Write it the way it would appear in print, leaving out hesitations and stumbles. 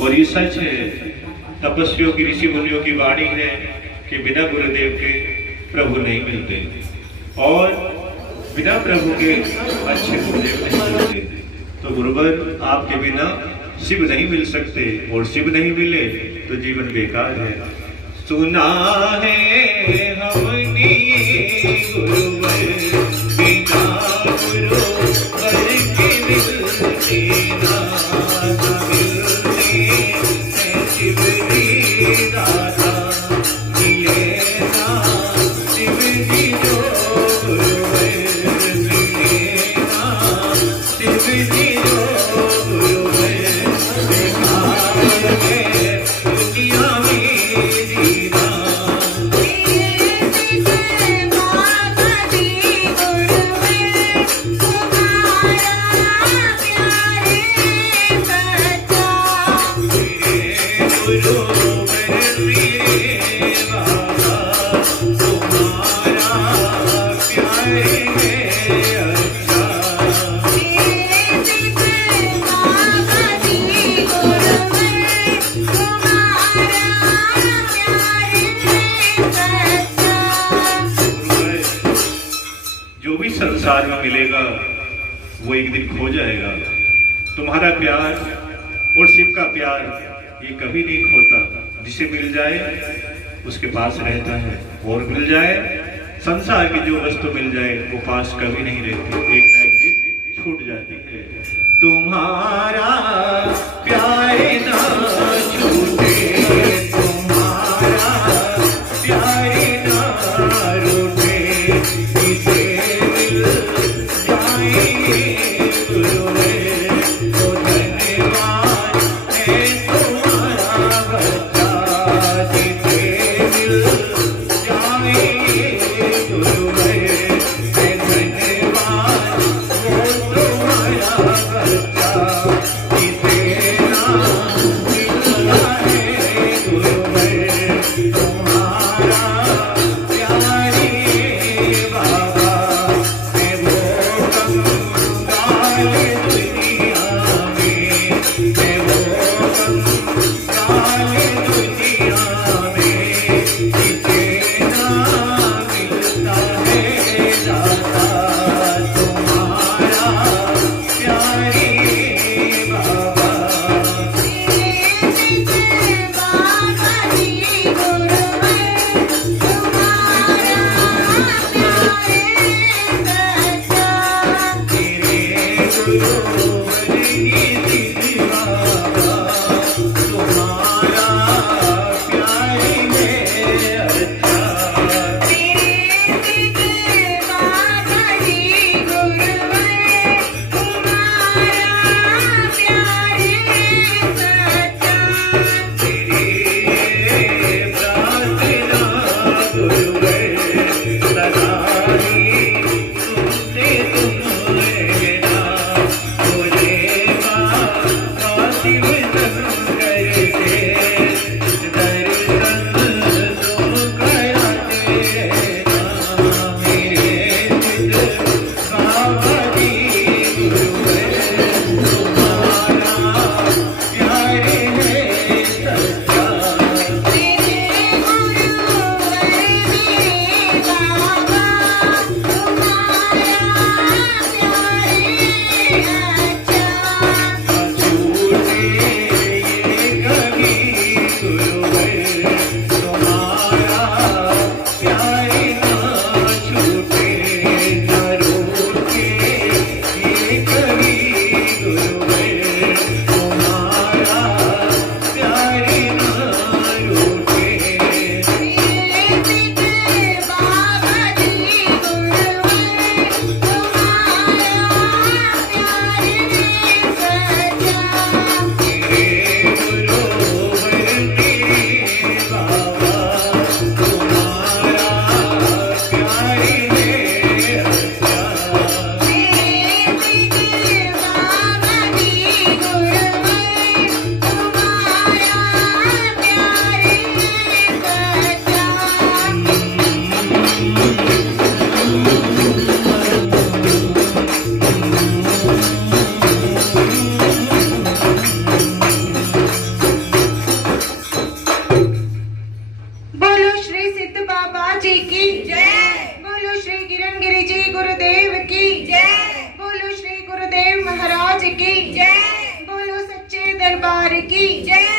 और ये सच है, तपस्वियों की, ऋषि मुनियों की वाणी है कि बिना गुरुदेव के प्रभु नहीं मिलते और बिना प्रभु के अच्छे गुरुदेव नहीं मिलते। तो गुरुवर आपके बिना शिव नहीं मिल सकते और शिव नहीं मिले तो जीवन बेकार है। सुना है हमने गुरुवर बिना गुरुवर के मिलते ना संसार में मिलेगा वो एक दिन खो जाएगा। तुम्हारा प्यार और शिव का प्यार ये कभी नहीं खोता। जिसे मिल जाए उसके पास रहता है, और मिल जाए संसार की जो वस्तु मिल जाए वो पास कभी नहीं रहती, एक ना एक दिन छूट जाती है। तुम्हारा प्यार ना छूटे, तुम्हारा प्यार ना रूठे, इसे मिल जाएंगे गुरुदेव तो धन्यवाद है तुम्हारा बच्चा, जिसे मिल जाएंगे गुरुदेव धन्यवाद वो तुम्हारा बच्चा, जिसे ना मिलता है गुरुदेव तुम्हारा प्यारे बाबा। मैं वो कंगाल दुनिया में, मैं वो कंगाल दुनिया में, जिसे ना मिलता है दाता तुम्हारा प्यारे बाबा। बोलो श्री सिद्ध बाबा जी की जय, बोलो श्री किरण गिरी जी गुरुदेव की जय, बोलो श्री गुरुदेव महाराज की जय, बोलो सच्चे दरबार की जय।